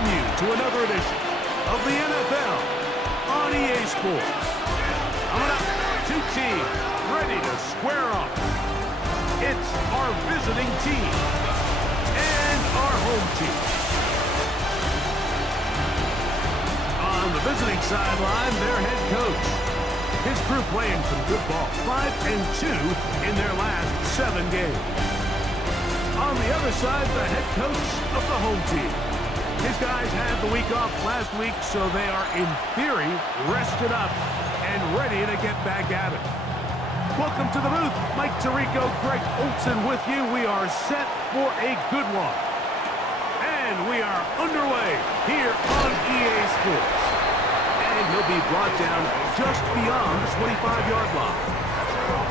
welcome you to another edition of the NFL on EA Sports. Coming up, two teams ready to square off. It's our visiting team and our home team. On the visiting sideline, their head coach. His crew playing some good ball, 5-2 in their last 7 games. On the other side, the head coach of the home team. His guys had the week off last week, so they are, in theory, rested up and ready to get back at it. Welcome to the booth. Mike Tirico, Greg Olson with you. We are set for a good one. And we are underway here on EA Sports. And he'll be brought down just beyond the 25-yard line.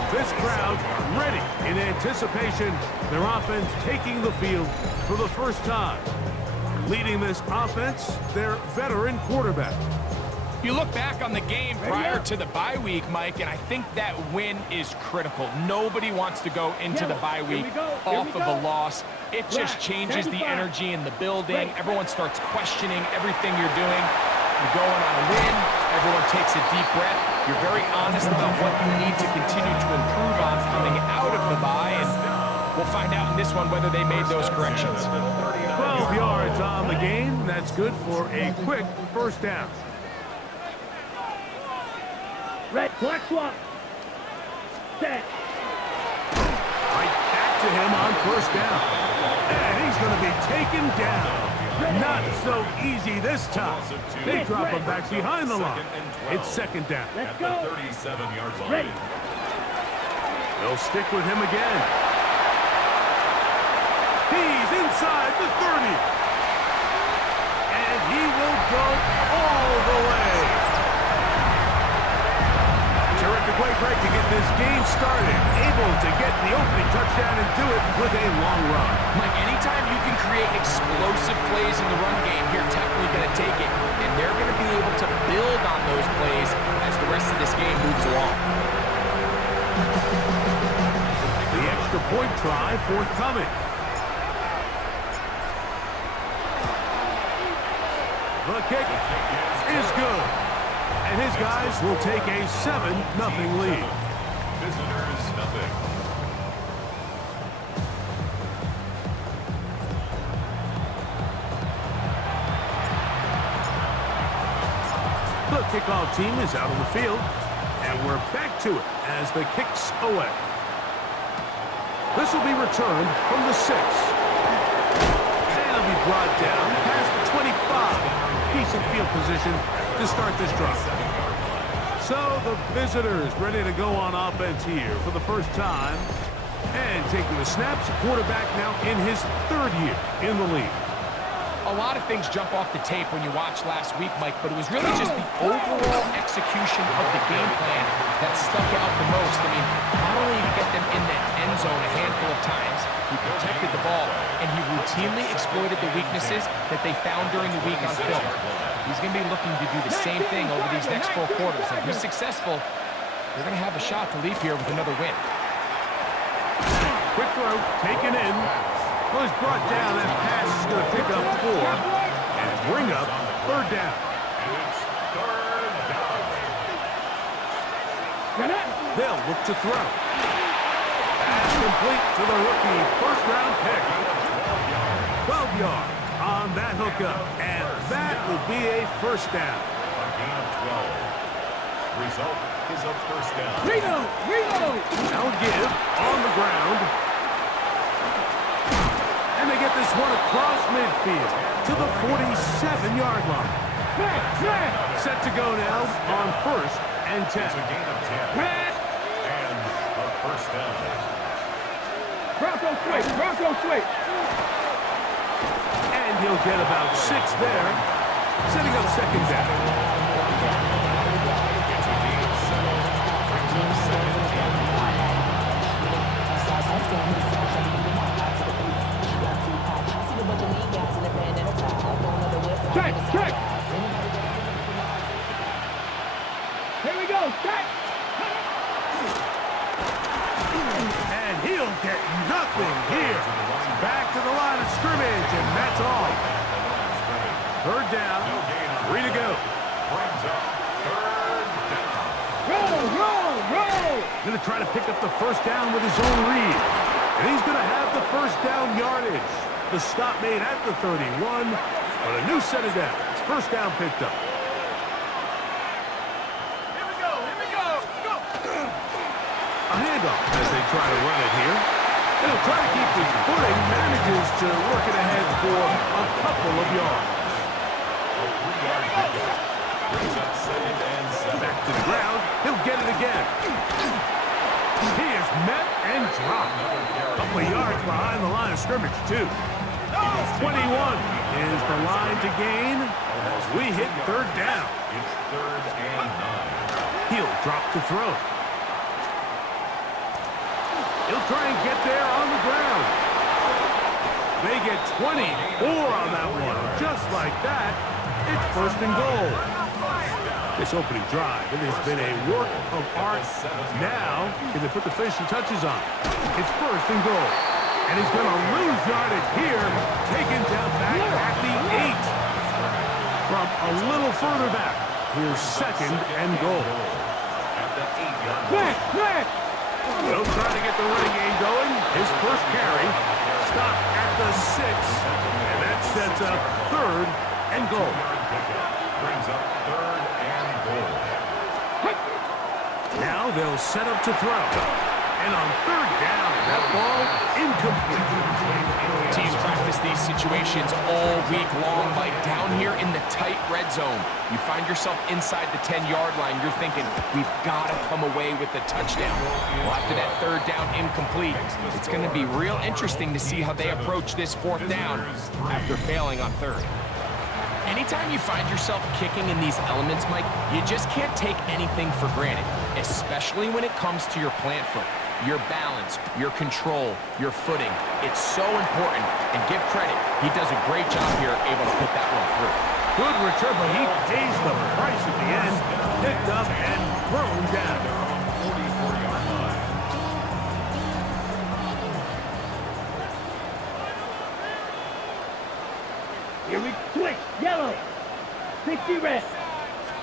This crowd ready in anticipation. Their offense taking the field for the first time. Leading this offense, their veteran quarterback. You look back on the game prior to the bye week, Mike, and I think that win is critical. Nobody wants to go into the bye week off of a loss. It just changes the energy in the building. Everyone starts questioning everything you're doing. You're going on a win. Everyone takes a deep breath. You're very honest about what you need to continue to improve on coming out of the bye, and we'll find out in this one whether they made those corrections. 12 yards on the game. That's good for a quick first down. Red, black swap. Set. Right back to him on first down. And he's going to be taken down. Not so easy this time. They drop him back behind the line. It's second down. Let's go. At the 37-yard line. Ready. They'll stick with him again. He's inside the 30. And he will go all the way. Terrific way, Greg, to get this game started. Able to get the opening touchdown and do it with a long run. Mike, anytime you can create explosive plays in the run game, you're definitely going to take it. And they're going to be able to build on those plays as the rest of this game moves along. The extra point try forthcoming. The kick is good. And his guys will take a 7-0 lead. Visitors, nothing. The kickoff team is out on the field, and we're back to it as the kick's away. This will be returned from the 6. And it'll be brought down past the 25. Decent field position to start this drive. So the visitors ready to go on offense here for the first time. And taking the snaps, quarterback now in his 3rd year in the league. A lot of things jump off the tape when you watch last week, Mike, but it was really just the overall execution of the game plan that stuck out the most. I mean, not only did he get them in that end zone a handful of times, he protected the ball, and he routinely exploited the weaknesses that they found during the week on film. He's going to be looking to do the same thing over these next 4 quarters. If he's successful, they're going to have a shot to leave here with another win. Quick throw, taken in. Was brought down. That pass is going to pick up 4 and bring up 3rd down. It's 3rd down. They'll look to throw. Pass complete to the rookie first-round pick. 12 yards on that hookup, and that will be a first down. A gain of 12. Result is a first down. Reload. Now give on the ground. And they get this one across midfield to the 47-yard line. Set to go now on 1st and 10. It's a gain of 10. And a first down. Bronco switch. And he'll get about 6 there, setting up second down. It's a gain of 7. Brings up second down. Check. Here we go. Check. And he'll get nothing here. Back to the line of scrimmage, and that's all. Third down, 3 to go. Brings up third down. Roll! Going to try to pick up the first down with his own read. And he's going to have the first down yardage. The stop made at the 31, but a new set of downs. First down picked up. Here we go. Go. A handoff as they try to run it here. He'll try to keep his footing, manages to work it ahead for a couple of yards. A 3-yard pickup. Brings up second and 7. Back to the ground. He'll get it again. He is met and dropped. A couple of yards behind the line of scrimmage, too. 21 is the line to gain as we hit third down. It's third and 9. He'll drop to throw. He'll try and get there on the ground. They get 24 on that one. Just like that, it's first and goal. This opening drive, it has been a work of art. Now, can they put the finishing touches on? It's first and goal. And he's going to lose yardage here, taken down back at the 8. From a little further back, here's second and goal. At the 8-yard line. Back! They'll try to get the running game going. His first carry, stopped at the 6, and that sets up third and goal. Brings up third and goal. Now they'll set up to throw. And on third down, that ball incomplete. Teams practice these situations all week long, Mike. Down here in the tight red zone, you find yourself inside the 10-yard line. You're thinking, we've got to come away with a touchdown. Well, after that third down incomplete, it's going to be real interesting to see how they approach this fourth down after failing on third. Anytime you find yourself kicking in these elements, Mike, you just can't take anything for granted, especially when it comes to your plant foot. Your balance, your control, your footing. It's so important, and give credit. He does a great job here, able to put that one through. Good return, but he pays the price at the end. Picked up and thrown down. 44-yard line. Here we switch. Yellow. 60 red.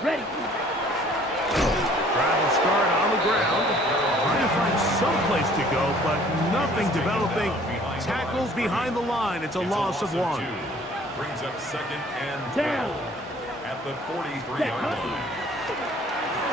Ready. Travel start on the ground. Trying to find some place to go, but nothing developing. Tackles behind the line. It's a loss of 1. Brings up second and Down. 12 at the 43-yard line.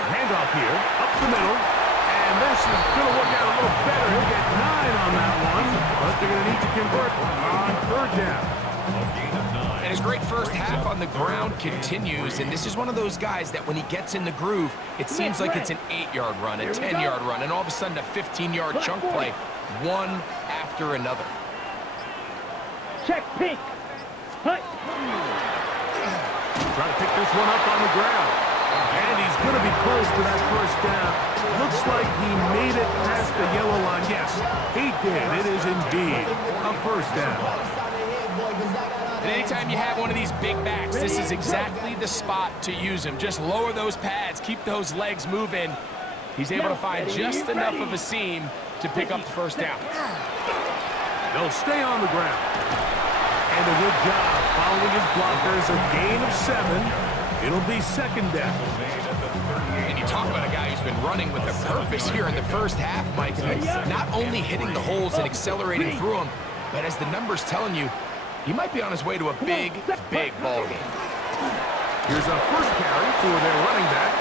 Handoff here, up the middle. And this is going to work out a little better. He'll get 9 on that one, but they're going to need to convert on third down. A gain of 9. And his great first half on the ground continues, and this is one of those guys that when he gets in the groove, it seems like it's an 8-yard run, a 10-yard run, and all of a sudden a 15-yard chunk play, one after another. Check pink. Hut. Trying to pick this one up on the ground. And he's going to be close to that first down. Looks like he made it past the yellow line. Yes, he did. It is indeed a first down. And anytime you have one of these big backs, this is exactly the spot to use him. Just lower those pads, keep those legs moving. He's able to find just enough of a seam to pick up the first down. They'll stay on the ground. And a good job following his blockers. A gain of 7. It'll be second down. And you talk about a guy who's been running with a purpose here in the first half, Mike. Not only hitting the holes and accelerating through them, but as the numbers telling you, he might be on his way to a big, big ball game. Here's a first carry for their running back.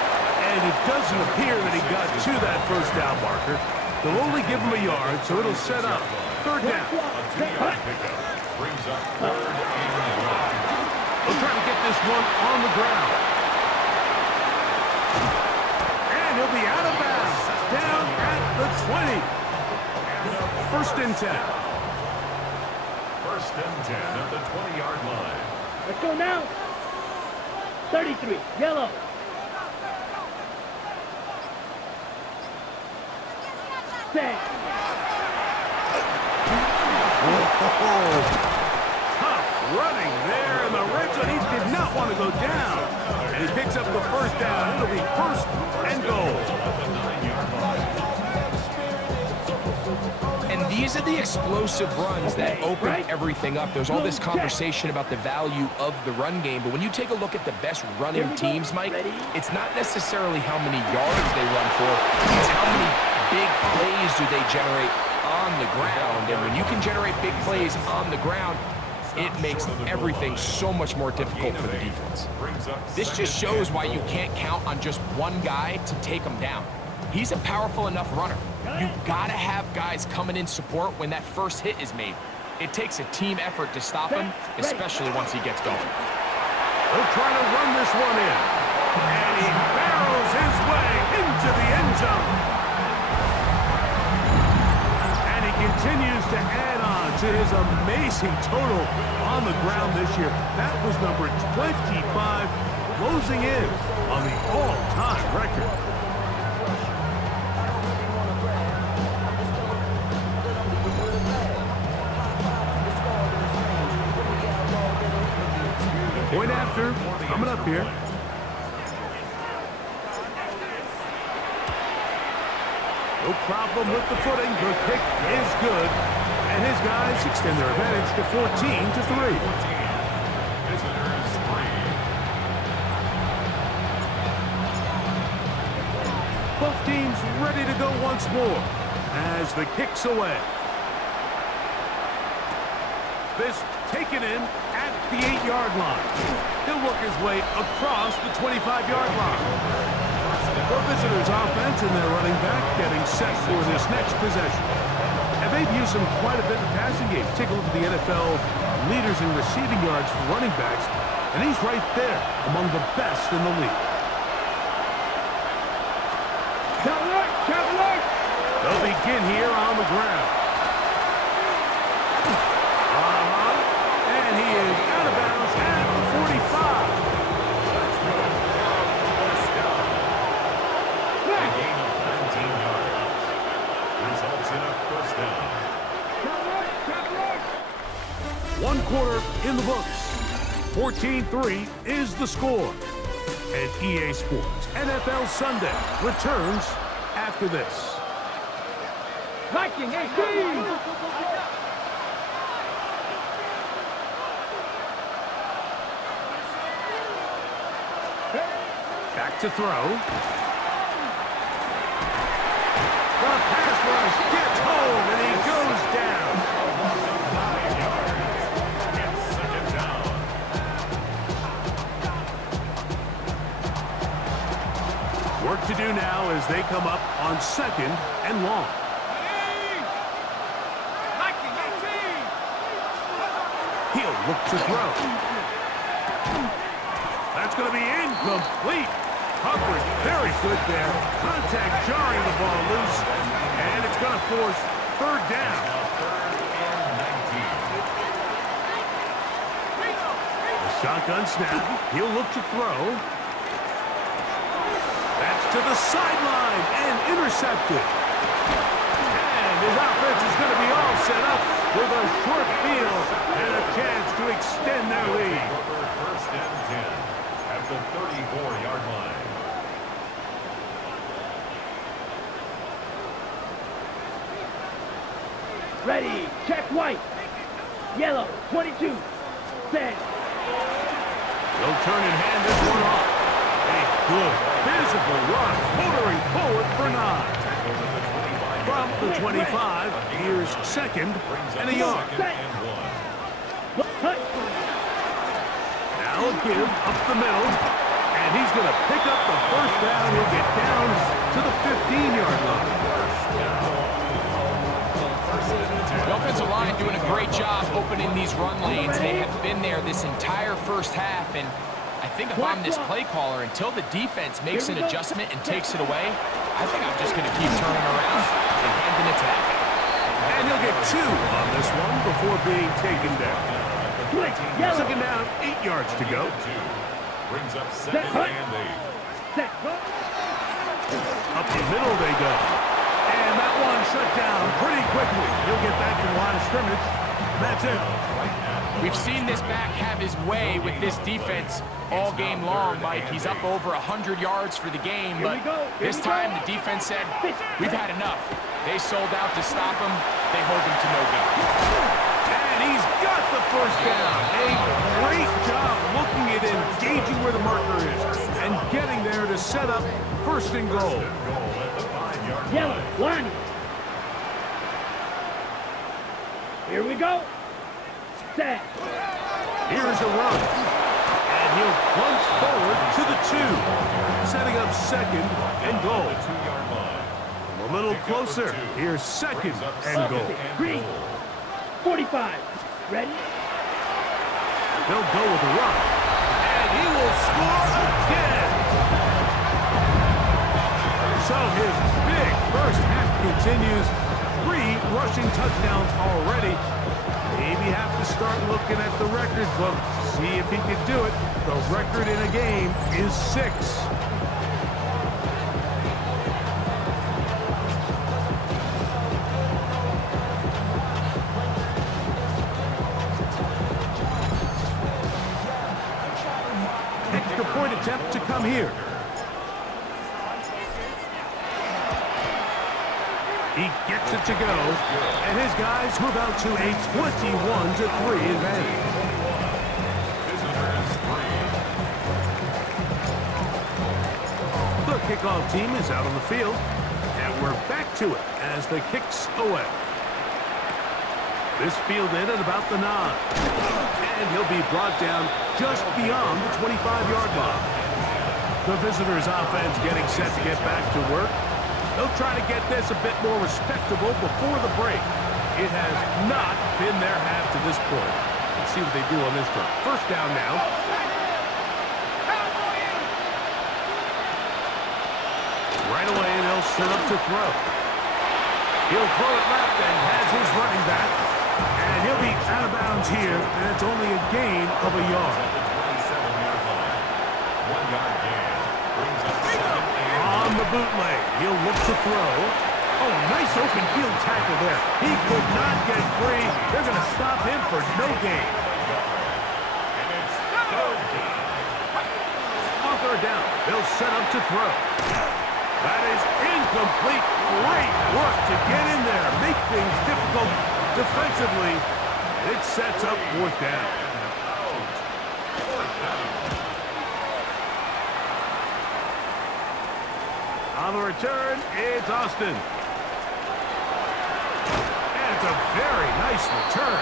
And it doesn't appear that he got to that first down marker. They'll only give him a yard, so it'll set up third down. A 2-yard pickup. Brings up third and 1. They'll try to get this one on the ground. And he'll be out of bounds. Down at the 20. First and 10. First and 10 at the 20-yard line. Let's go now. 33. Yellow. Set. Tough running there in the red zone. He did not want to go down. And he picks up the first down. It'll be first and goal. At the 9-yard line. And these are the explosive runs that open everything up. There's all this conversation about the value of the run game, but when you take a look at the best running teams, Mike, it's not necessarily how many yards they run for, it's how many big plays do they generate on the ground. And when you can generate big plays on the ground, it makes everything so much more difficult for the defense. This just shows why you can't count on just one guy to take him down. He's a powerful enough runner. You gotta have guys coming in support when that first hit is made. It takes a team effort to stop him, especially once he gets going. They'll try to run this one in. And he barrels his way into the end zone. And he continues to add on to his amazing total on the ground this year. That was number 25, closing in on the all-time record. Point after, coming up here. No problem with the footing. The kick is good. And his guys extend their advantage to 14-3. Visitors 3. Both teams ready to go once more as the kick's away. This taken in at the 8-yard line. He'll work his way across the 25-yard line. The visitors' offense and their running back getting set for this next possession. And they've used him quite a bit in the passing game. Take a look at the NFL leaders in receiving yards for running backs, and he's right there among the best in the league. They'll begin here on the ground. And he is out of bounds at the 45. A gain of 19 yards. Results in a first down. 1 quarter in the books. 14-3 is the score. And EA Sports NFL Sunday returns after this. Viking 18! Back to throw. The pass rush gets home and he goes down. 9 yards. It's second down. Work to do now as they come up on 2nd and long. He'll look to throw. That's going to be incomplete. Coverage very good there. Contact jarring the ball loose. And it's going to force 3rd down. The shotgun snap. He'll look to throw. That's to the sideline and intercepted. And his offense is going to be all set up with a short field and a chance to extend their lead. First and 10 at the 34-yard line. Ready, check white. Yellow, 22. Set. They'll turn and hand this one off. A good, visible run, motoring forward for 9. From the 25, here's 2nd and a yard. Now a give up the middle, and he's going to pick up the first down. He'll get down to the 15-yard line. The offensive line doing a great job opening these run lanes. They have been there this entire first half, and I think if I'm this play caller, until the defense makes an adjustment and takes it away, I think I'm just going to keep turning around and handing it to that guy. And he'll get 2 on this one before being taken down. 2nd down, 8 yards to go. Brings up 2nd and 8. Up the middle they go. And that one shut down pretty quickly. He'll get back to the line of scrimmage. And that's it. We've seen this back have his way with this defense all game long, Mike. He's up over 100 yards for the game, but this time the defense said, we've had enough. They sold out to stop him. They hold him to no gain. And he's got the first down. A great job looking at engaging where the marker is and getting there to set up first and goal. Yellow, line. Here we go. Set. Here's a run. And he'll plunge forward to the 2. Setting up second and goal. A little closer. Here's second and goal. Green. 45. Ready? They'll go with a run. And he will score again. So his big first half continues. 3 rushing touchdowns already. Maybe have to start looking at the record book. See if he can do it. The record in a game is 6. Extra point attempt to come here. He gets it to go, and his guys move out to a 21-3 advantage. The kickoff team is out on the field, and we're back to it as the kick's away. This fielded at about the 9, and he'll be brought down just beyond the 25-yard line. The visitors' offense getting set to get back to work. They'll try to get this a bit more respectable before the break. It has not been their half to this point. Let's see what they do on this drive. First down now. Right away, they'll set up to throw. He'll throw it left and has his running back. And he'll be out of bounds here, and it's only a gain of a yard. 1 yard gain. Brings up 7. On the bootleg, he'll look to throw. Oh, nice open field tackle there. He could not get free. They're going to stop him for no gain. On 3rd down, they'll set up to throw. That is incomplete. Great work to get in there. Make things difficult defensively. It sets up 4th down. On the return, it's Austin. And it's a very nice return.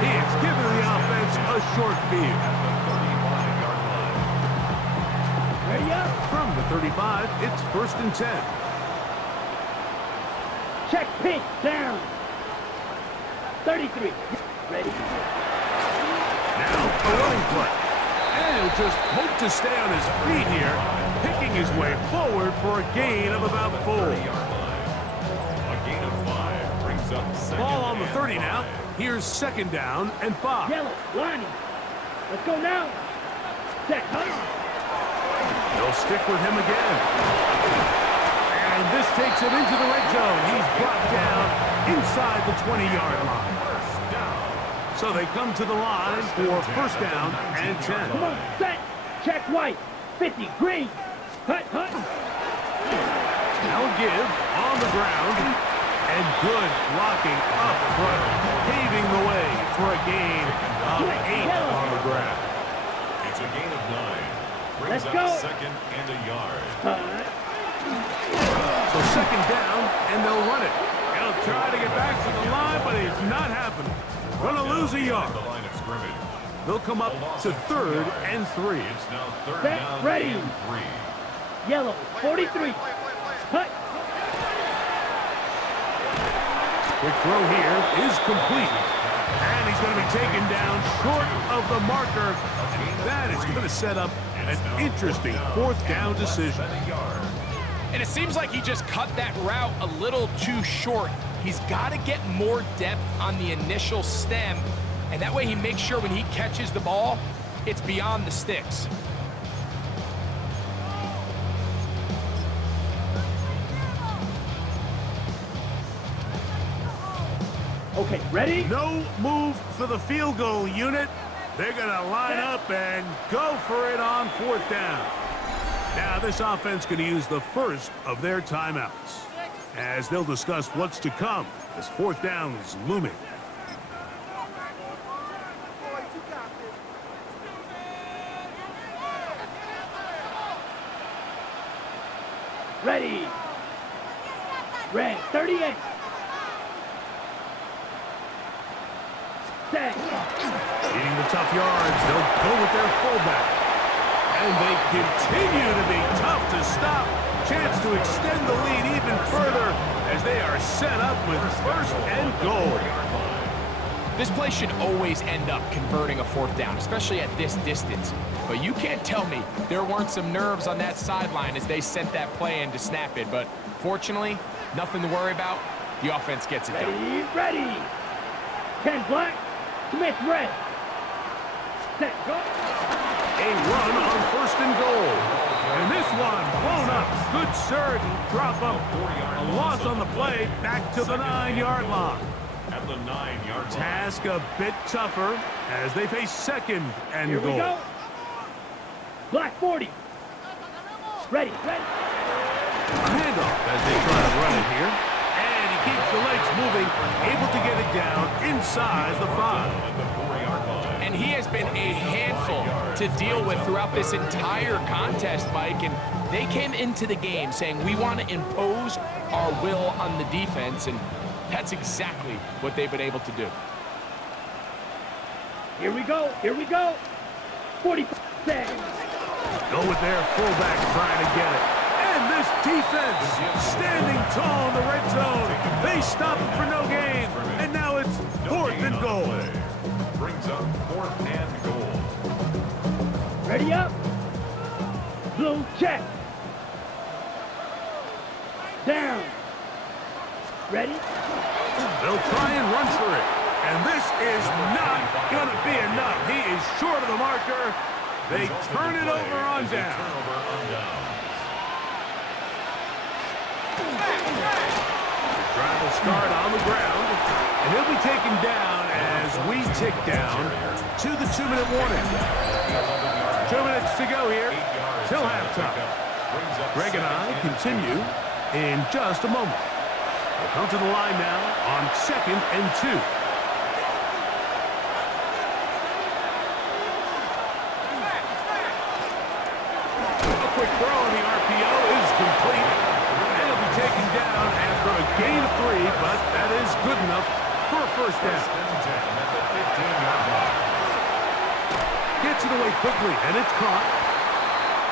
He has given the offense a short field. Ready up. From the 35, it's 1st and 10. Check pitch down. 33. Ready? Now a running play. And he'll just hope to stay on his feet here, picking his way forward for a gain of about 4. A gain of 5 brings up 2nd. Ball on the 30 now. Here's 2nd down and 5. Yellow, lining. Let's go now. Set, hunt. They'll stick with him again. And this takes him into the red zone. He's brought down inside the 20-yard line. So they come to the line for 1st down and 10. Come on, set. Check white. 50, green. Hut, hut. Now give on the ground. And good blocking up front, paving the way for a gain of 8 on the ground. It's a gain of 9. Brings Let's up go. 2nd and a yard. So 2nd down, and they'll run it. They'll try to get back to the line, but it's not happening. Gonna lose a yard. The line of scrimmage. They'll come up to 3rd and 3. It's now 3rd Set, down ready. and 3. Yellow, 43. Hut. Quick throw here is complete. And he's going to be taken down short of the marker. And that is going to set up an interesting 4th down decision. And it seems like he just cut that route a little too short. He's got to get more depth on the initial stem, and that way he makes sure when he catches the ball, it's beyond the sticks. Okay, ready? No move for the field goal unit. They're going to line up and go for it on 4th down. Now this offense going to use the first of their timeouts. as they'll discuss what's to come as fourth down is looming. Ready. Red, 38. Set. Eating the tough yards, they'll go with their fullback. And they continue to be tough to stop. Chance to extend the lead even further as they are set up with first and goal. This play should always end up converting a fourth down, especially at this distance. But you can't tell me there weren't some nerves on that sideline as they sent that play in to snap it. But fortunately, nothing to worry about. The offense gets it done. Ready. 10 black. Smith red. Set. Go. A run on first and goal. And this one blown up. Good surge. Drop up. A loss on the play. Back to the 9-yard line. At the 9-yard line. Task a bit tougher as they face second and Here goal. we go. Black 40. Ready. Ready. A handoff as they try to run it here. And he keeps the legs moving, able to get it down inside the 5. At the 4-yard line. And he has been a handful to deal with throughout this entire contest, Mike. And they came into the game saying, we want to impose our will on the defense. And that's exactly what they've been able to do. Here we go. Here we go. 45 seconds. Go with their fullback trying to get it. And this defense standing tall in the red zone. They stop it for no gain. And now it's fourth and goal. Brings up fourth and goal. Ready up. Blue check. Down. Ready? They'll try and run for it. And this is not going to be enough. He is short of the marker. They turn it over on down. Drive will start on the ground. And he'll be taken down as we tick down to the 2-minute warning. 2 minutes to go here till halftime. Greg and I continue in just a moment. We'll come to the line now on 2nd and 2. A quick throw on the RPO is complete. And it'll be taken down after a gain of 3, but that is good enough for a first down. Gets it away quickly, and it's caught.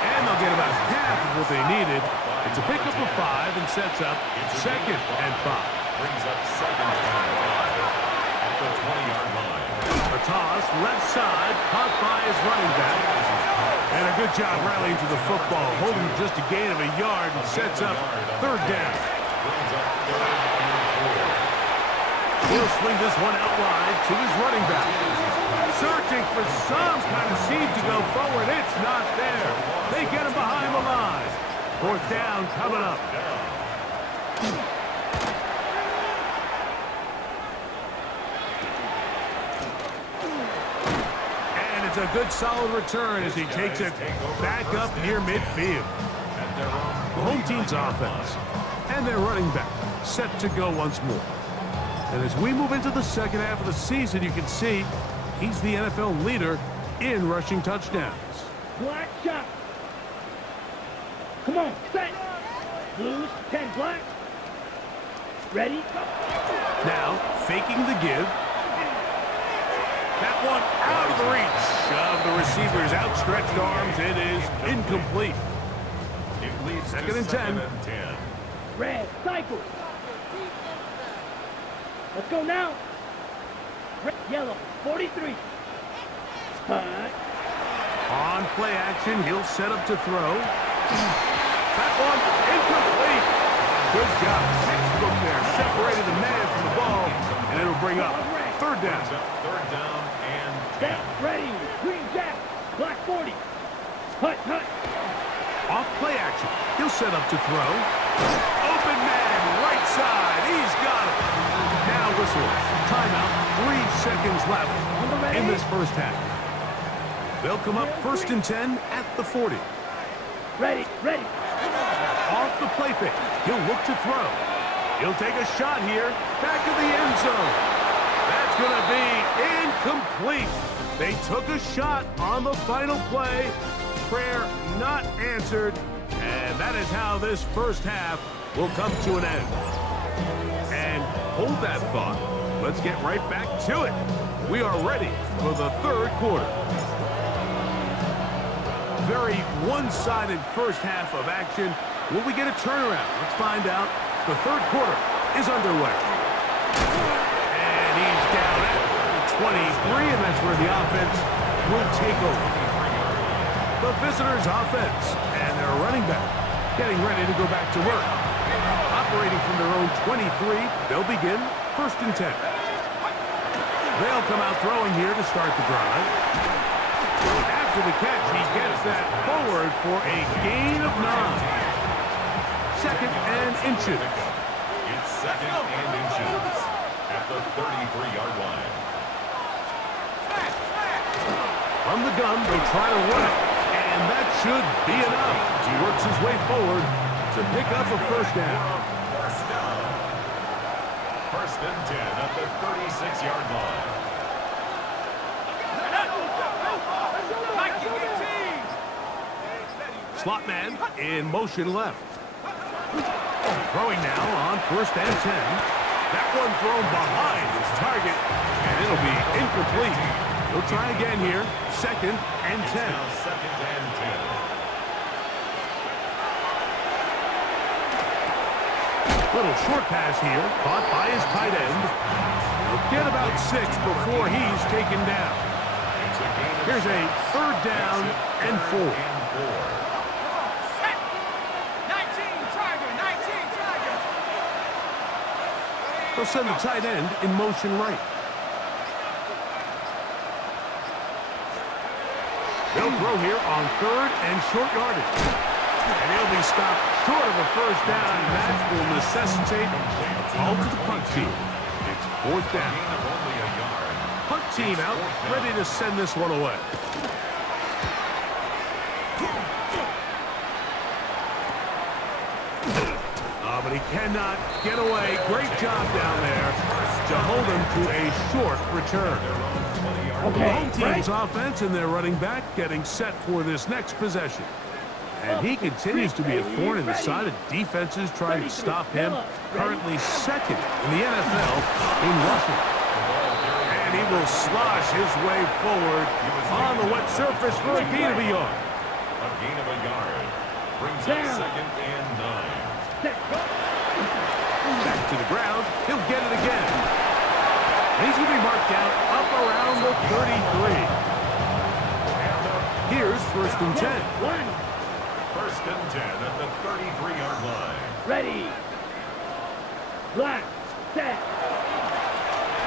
And they'll get about half of what they needed. It's a pickup of 5 and sets up 2nd and 5. Brings up 2nd and 5 at the 20-yard line. A toss, left side, caught by his running back. And a good job rallying to the football, holding just a gain of a yard and sets up 3rd down. Brings up 3rd and 4. He'll swing this one out wide to his running back. Searching for some kind of seed to go forward. It's not there. They get him behind the line. 4th down coming up. And it's a good solid return as he takes it back up near midfield. The home team's offense and their running back set to go once more. And as we move into the second half of the season, you can see he's the NFL leader in rushing touchdowns. Black shot. Come on, set. Blues, 10 black. Ready? Now, faking the give. That one out of the reach of the receiver's outstretched arms. It is incomplete. It leads to 2nd and 10. 10. Red, cycle. Let's go now. Red, yellow, 43. Punt. On play action, he'll set up to throw. That one incomplete. Good job. Textbook there. Separated the man from the ball, and it'll bring up 3rd down. Brings up 3rd down and 10. Set, ready. Green jack, black 40. Hut, hut. Off play action. He'll set up to throw. Open man, right side. He's got it. Now whistles. Timeout. 3 seconds left in this first half. They'll come up 1st and 10 at the 40. Ready, ready. Off the play fake. He'll look to throw. He'll take a shot here. Back of the end zone. That's going to be incomplete. They took a shot on the final play. Prayer not answered. And that is how this first half will come to an end. And hold that thought. Let's get right back to it. We are ready for the third quarter. Very one-sided first half of action. Will we get a turnaround? Let's find out. The third quarter is underway. And he's down at the 23, and that's where the offense will take over. The visitors' offense and their running back getting ready to go back to work. Operating from their own 23, they'll begin 1st and 10. They'll come out throwing here to start the drive. After the catch, he gets that forward for a gain of 9. 2nd and inches. It's 2nd and inches at the 33-yard line. From the gun, they'll try to run it, and that should be enough. He works his way forward to pick up a first down. First down. 1st and 10 at the 36-yard line. Slot man in motion left. Throwing now on 1st and 10. That one thrown behind his target, and it'll be incomplete. He'll try again here. 2nd and 10. Now 2nd and 10. Little short pass here, caught by his tight end. He'll get about 6 before he's taken down. Here's a 3rd down and 4. They'll send the tight end in motion right. They'll throw here on 3rd and short yardage. And he'll be stopped short of a first down, and that will necessitate a call to the punt team. It's 4th down. Punt team out, ready to send this one away. But he cannot get away. Great job down there to hold him to a short return. The home team's offense and their running back getting set for this next possession. And he continues to be a thorn in the side of defenses trying to stop him. Currently 2nd in the NFL in rushing. And he will slosh his way forward on the wet surface for a gain of a yard. A gain of a yard brings up 2nd and 9. Back to the ground. He'll get it again. He's going to be marked out up around the 33. Here's 1st and 10. 1st and 10 at the 33-yard line. Ready. Black. Set.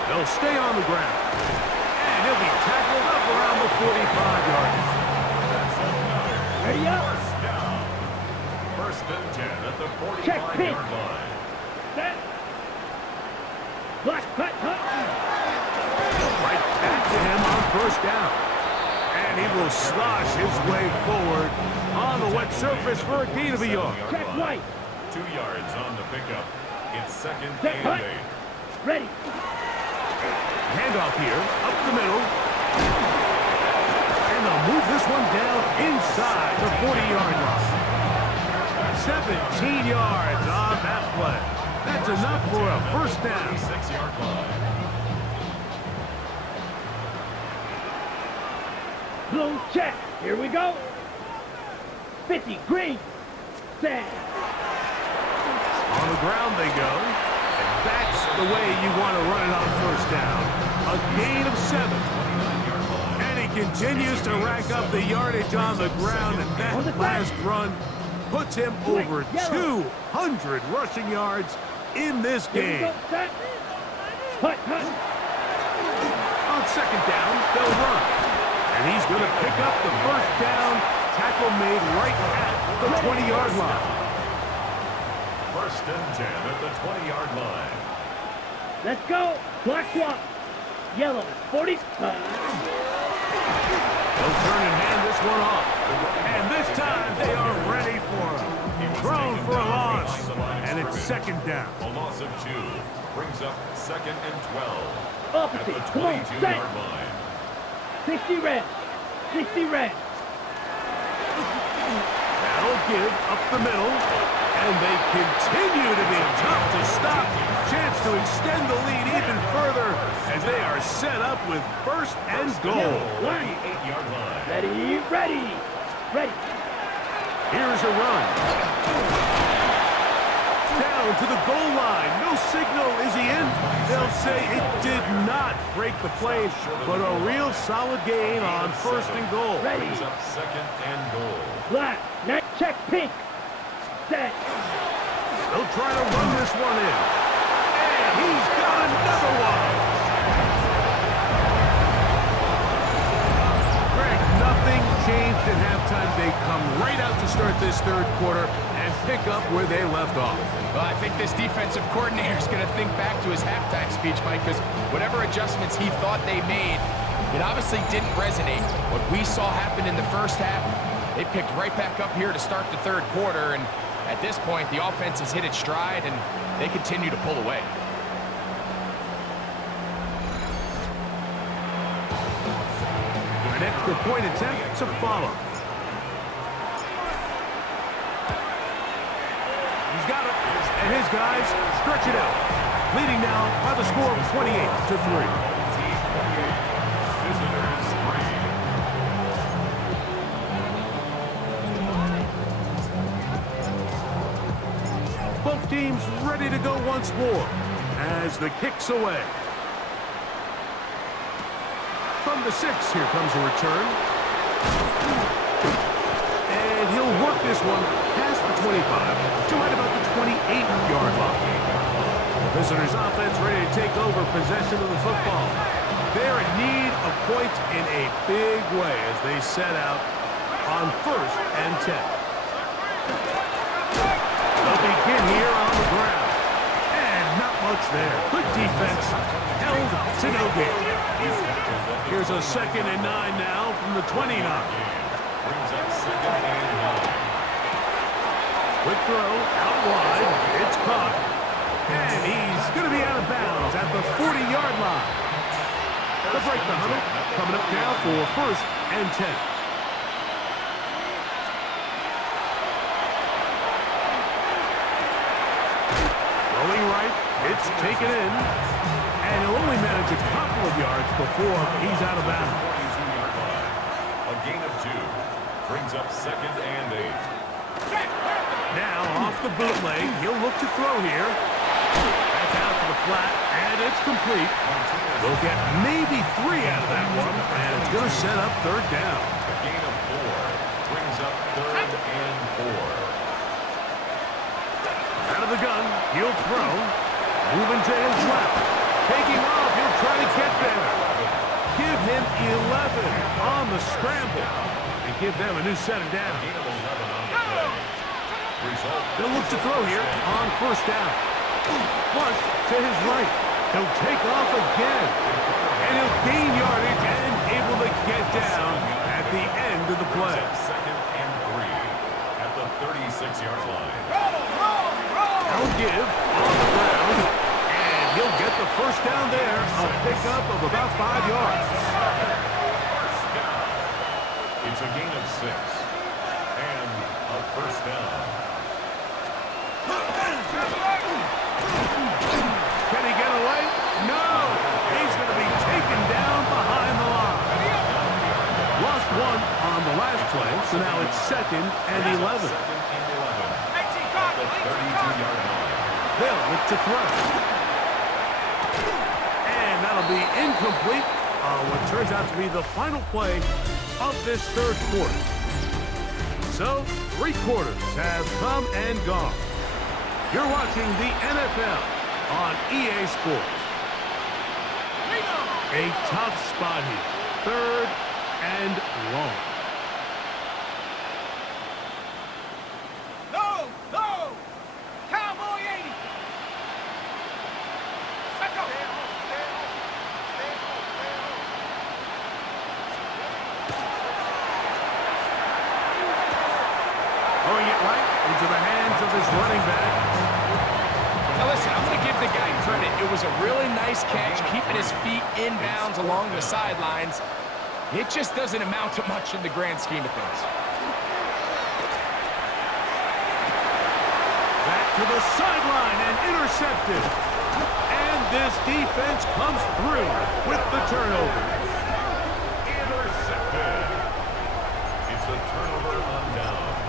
They'll stay on the ground. And he'll be tackled up around the 45-yard line. Ready up. First down. 1st and 10 at the 45-yard line. Set. Black. Cut. Right back to him on 1st down. And he will slosh his way forward on the wet surface for a gain of a yard. Check right. 2 yards on the pickup. It's 2nd Set. and Cut. 8. Ready. Handoff here, up the middle. And they'll move this one down inside the 40-yard line. 17 yards on that play. That's enough for a first down. 36-yard line. Blue check. Here we go. 50. Green. Set. On the ground they go. And that's the way you want to run it on first down. A gain of 7. And he continues to rack up the yardage on the ground, and that last run puts him over 200 rushing yards in this game. Here we go. Set. Cut. On 2nd down, they'll run. And he's going to pick up the first down. Tackle made right at the 20-yard line. 1st and 10 at the 20-yard line. Let's go. Black swap. Yellow. 40. They'll turn and hand this one off. And this time they are ready for him. Thrown for a loss. And and it's second down. A loss of 2 brings up 2nd and 12 Opposite. at the Come on, set. 22-yard line. 60 red. 60 red. That'll give up the middle. And they continue to be tough to stop. Chance to extend the lead even further as they are set up with 1st and goal. 38-yard line. Ready, ready. Ready. Here's a run. Down to the goal line. No signal. Is he in? They'll say it did not break the play, but a real solid gain on 1st and goal. Ready. Brings up 2nd and goal. Black. Neck check pink. Set. They'll try to run this one in. And he's got another one. Greg, nothing changed at halftime. They come right out to start this 3rd quarter and pick up where they left off. Well, I think this defensive coordinator is going to think back to his halftime speech, Mike, because whatever adjustments he thought they made, it obviously didn't resonate. What we saw happen in the 1st half, they picked right back up here to start the 3rd quarter, and at this point, the offense has hit its stride, and they continue to pull away. An extra point attempt to follow. He's got it, and his guys stretch it out, leading now by the score of 28-3. Both teams ready to go once more as the kick's away. From the 6, here comes a return. And he'll work this one past the 25 to right about the 28-yard line. The visitors' offense ready to take over possession of the football. They're in need of points in a big way as they set out on 1st and 10. They'll begin here on the ground. And not much there. Good defense. Held to no gain. Here's a 2nd and 9 now from the 29. Brings up 2nd and 9. Quick throw, out wide. It's caught. And he's going to be out of bounds at the 40-yard line. They'll break the huddle. Coming up now for 1st and 10. Rolling right, it's taken in, and he'll only manage a couple of yards before he's out of bounds. A gain of 2 brings up 2nd and 8. Now off the bootleg, he'll look to throw here. That's out to the flat, and it's complete. They'll get maybe 3 out of that one, and it's going to set up 3rd down. A gain of 4 brings up 3rd and 4. Out of the gun, he'll throw. Moving to his left. Taking off, he'll try to get there. Give him 11 on the scramble. And give them a new set of down. Gain of 11 on the play. Result. They'll look to throw here on 1st down. Flush to his right. He'll take off again. And he'll gain yardage and able to get down at the end of the play. 2nd and 3 at the 36-yard line. He'll give on the ground, and he'll get the 1st down there, a pickup of about 5 yards. First down. It's a gain of 6 and a 1st down. Can he get away? No! He's going to be taken down behind the line. Lost 1 on the last play, so now it's 2nd and 11. 2nd and 11 at the 32-yard line. They'll look to throw. And that'll be incomplete on what turns out to be the final play of this 3rd quarter. So, 3 quarters have come and gone. You're watching the NFL on EA Sports. A tough spot here. 3rd and long. No! Cowboy 80! Set go! Throwing it right into the hands of his running back. was a really nice catch, keeping his feet in bounds along the sidelines. It just doesn't amount to much in the grand scheme of things. Back to the sideline and intercepted. And this defense comes through with the turnover. Intercepted. It's a turnover on downs.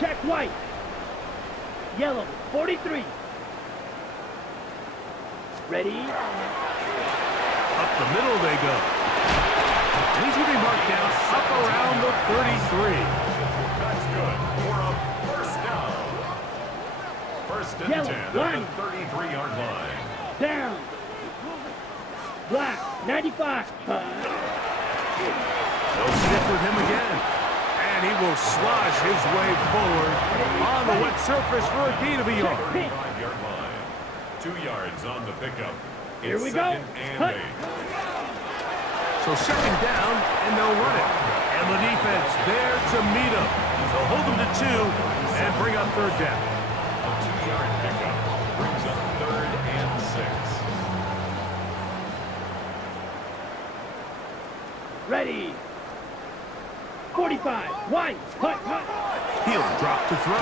Check white. Yellow, 43. Ready? Up the middle they go. And he's going to be marked down up around the 33. That's good. For a first down. First and Yellow, 10 at line. the 33-yard line. Down. Black, 95. They'll stick with him again. And he will slosh his way forward on the wet surface for a gain of a yard. 35-yard line. 2 yards on the pickup. Here It's we go. second and Hut. 8. So second down, and they'll run it. And the defense there to meet him. So hold them to 2 and bring up third down. A 2-yard pickup brings up third and 6. Ready. 45. White. Hut, hut. He'll drop to throw.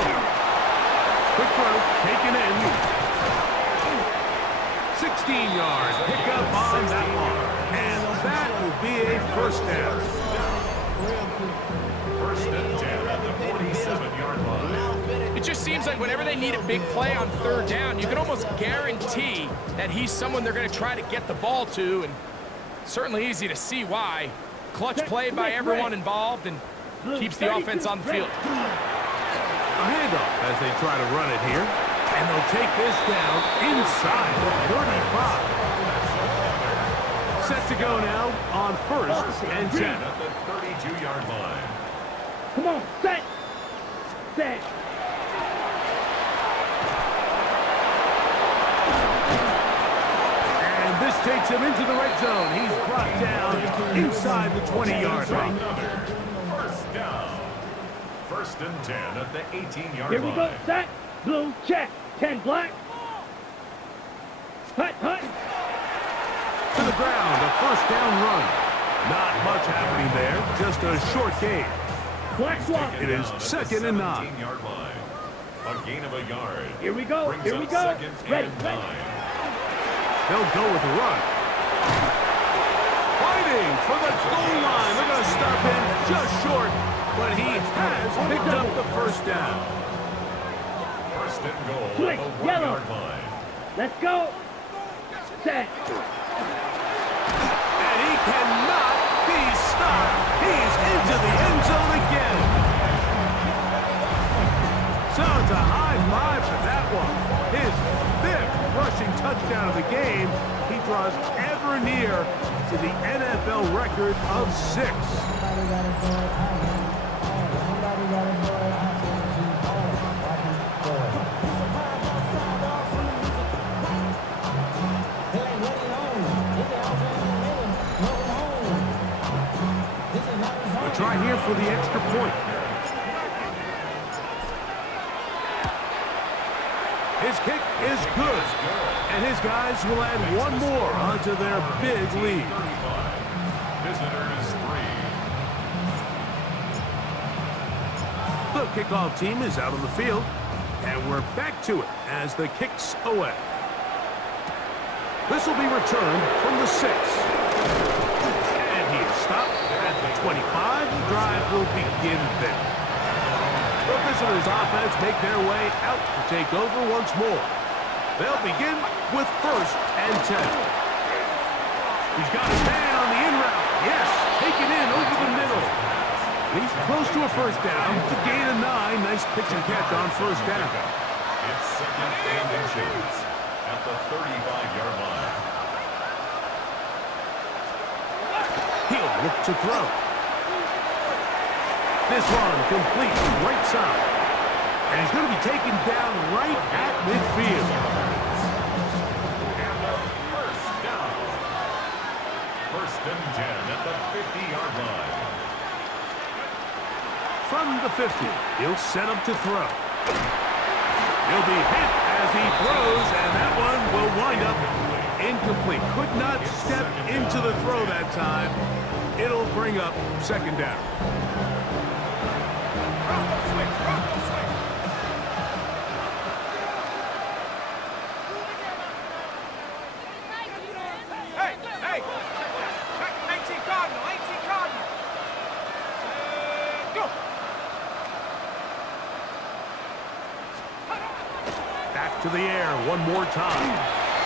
Quick throw, taken in. 16-yard pickup on that one. And that will be a first down. First and 10 at the 47-yard line. It just seems like whenever they need a big play on third down, you can almost guarantee that he's someone they're going to try to get the ball to, and certainly easy to see why. Clutch play by everyone involved and keeps the offense on the field. A handoff as they try to run it here. And they'll take this down inside the 35. Set to go now on first and 10. At the 32-yard line. Come on. Set. Set. And this takes him into the red zone. He's brought down inside the 20-yard line. Another first down. First and 10 at the 18-yard Here line. we go. Set. Blue. Check. 10 black. Hut, hut. To the ground, a first down run. Not much happening there, just a short gain. Black swap. It is second and 9. 17-yard line. A gain of a yard. Here we go. Brings Here up we go. second Ready. and Ready. 9. They'll go with a run. Fighting for the goal line. They're going to stop him just short, but he has picked up the first down. First and goal Switch, at the yellow. 1-yard line. Let's go. Set. And he cannot be stopped. He's into the end zone again. So it's a high five for that one. His 5th rushing touchdown of the game. He draws ever near to the NFL record of 6. A try here for the extra point. His kick is good. And his guys will add one more onto their big lead. 35. Visitors 3. The kickoff team is out on the field. And we're back to it as the kick's away. This will be returned from the 6. And he is stopped at the 25. The drive will begin there. The visitors' offense make their way out to take over once more. They'll begin with first and 10. He's got his man on the in route. Yes, taken in over the middle. He's close to a first down. To gain a 9. Nice pitch and catch on first down. It's second and inches at the 35-yard line. He'll look to throw. This one complete right side. And he's going to be taken down right at midfield. And a first down. First and 10 at the 50-yard line. from the 50. He'll set up to throw. He'll be hit as he throws, and that one will wind up incomplete. Could not step into the throw that time. It'll bring up second down. To the air one more time.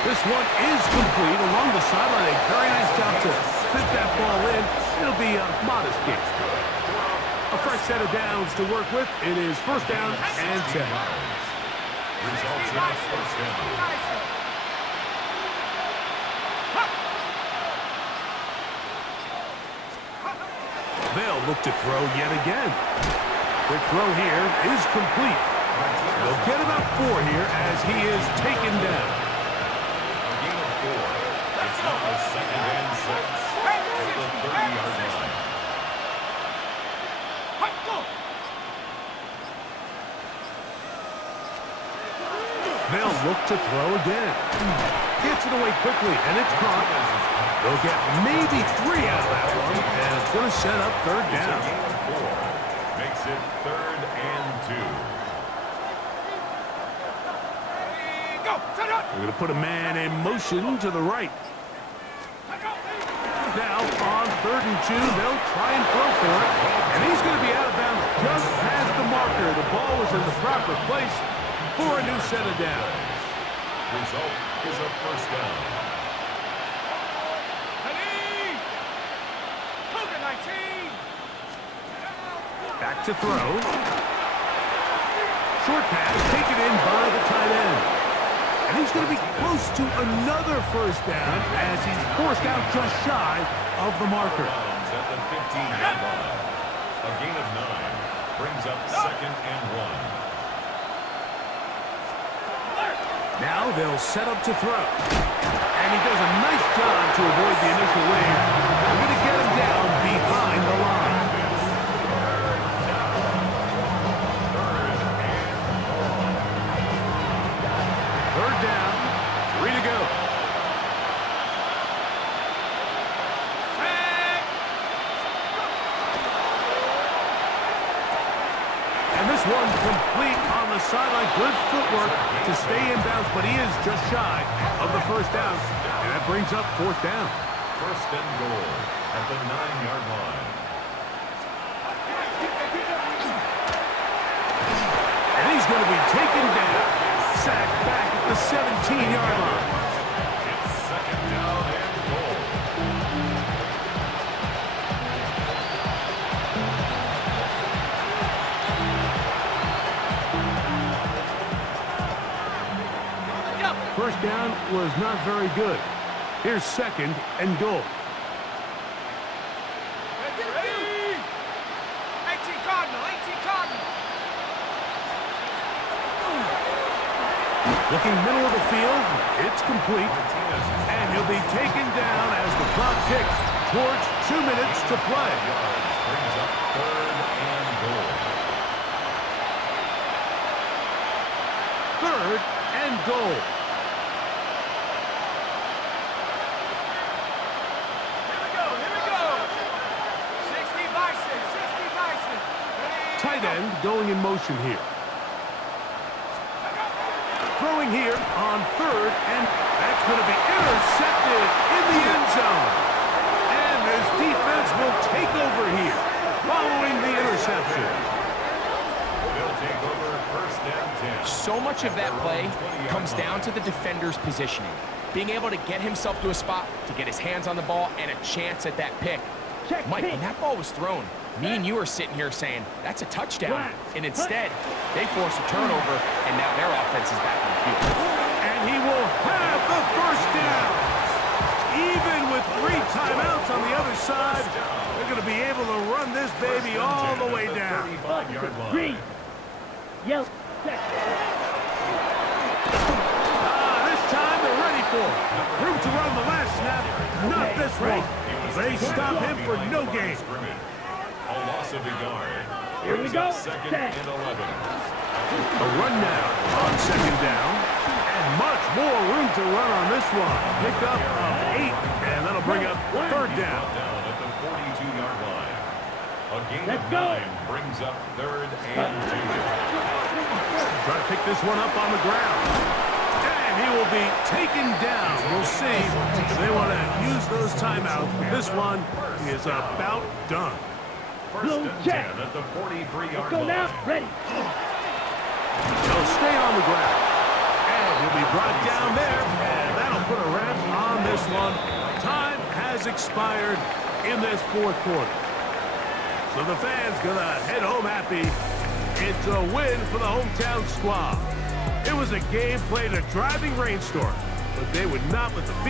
This one is complete along the sideline. A very nice job to fit that ball in. It'll be a modest gain. A fresh set of downs to work with. It is first down and 10. Results in first down. They'll look to throw yet again. The throw here is complete. They'll get about 4 here as he is taken down. A gain of 4. It's now a second and 6 at the 30-yard line. They'll look to throw again. Gets it away quickly, and it's caught. They'll get maybe 3 out of that one, and it's going to set up third down. It's a gain of 4. Makes it third and 2. We're going to put a man in motion to the right. Now, on 3rd and 2, they'll try and throw for it. And he's going to be out of bounds just past the marker. The ball was in the proper place for a new set of downs. Result is a first down. Back to throw. Short pass taken in by the tight end. And he's going to be close to another first down as he's forced out just shy of the marker. At the 15-yard line. A gain of 9 brings up second and 1. Now they'll set up to throw. And he does a nice job to avoid the initial wave. They're going to get him down behind the line. Third down, 3 to go. And this one complete on the sideline. Good footwork to stay in bounds, but he is just shy of the first down. And that brings up fourth down. First and goal at the 9-yard line. And he's going to be taken down. Sacked back at the 17-yard line. It's second down and goal. First down was not very good. Here's second and goal. Looking middle of the field, it's complete. And he'll be taken down as the clock ticks towards 2 minutes to play. Brings up third and goal. Third and goal. Here we go. 60 Bison. Tight end going in motion here. Throwing here on third, and that's going to be intercepted in the end zone. And this defense will take over here following the interception. They'll take over first and 10. So much of that play comes down to the defender's positioning. Being able to get himself to a spot, to get his hands on the ball, and a chance at that pick. Mike, when that ball was thrown, me and you are sitting here saying, that's a touchdown. And instead, they force a turnover, and now their offense is back on the field. And he will have the first down. Even with 3 timeouts on the other side, they're going to be able to run this baby all the way down. 35-yard line. Green. Yellow. This time they're ready for it. Room to run the last snap, not this one. They stop him for no gain. A loss of a yard. Here we brings go. up second Set. and 11. A run now on second down. And much more room to run on this one. Pickup of 8, and that'll bring up third down. Brought down at the 42-yard line. A gain Let's of go. 9 brings up third and 2. Try to pick this one up on the ground. And he will be taken down. We'll see if they want to use those timeouts. But this one is about done. First Blue and check. 10 at the 43-yard Go line. now. Ready. He'll stay on the ground. And he'll be brought down there. And that'll put a wrap on this one. Time has expired in this fourth quarter. So the fans gonna head home happy. It's a win for the hometown squad. It was a game played in a driving rainstorm, but they would not let the field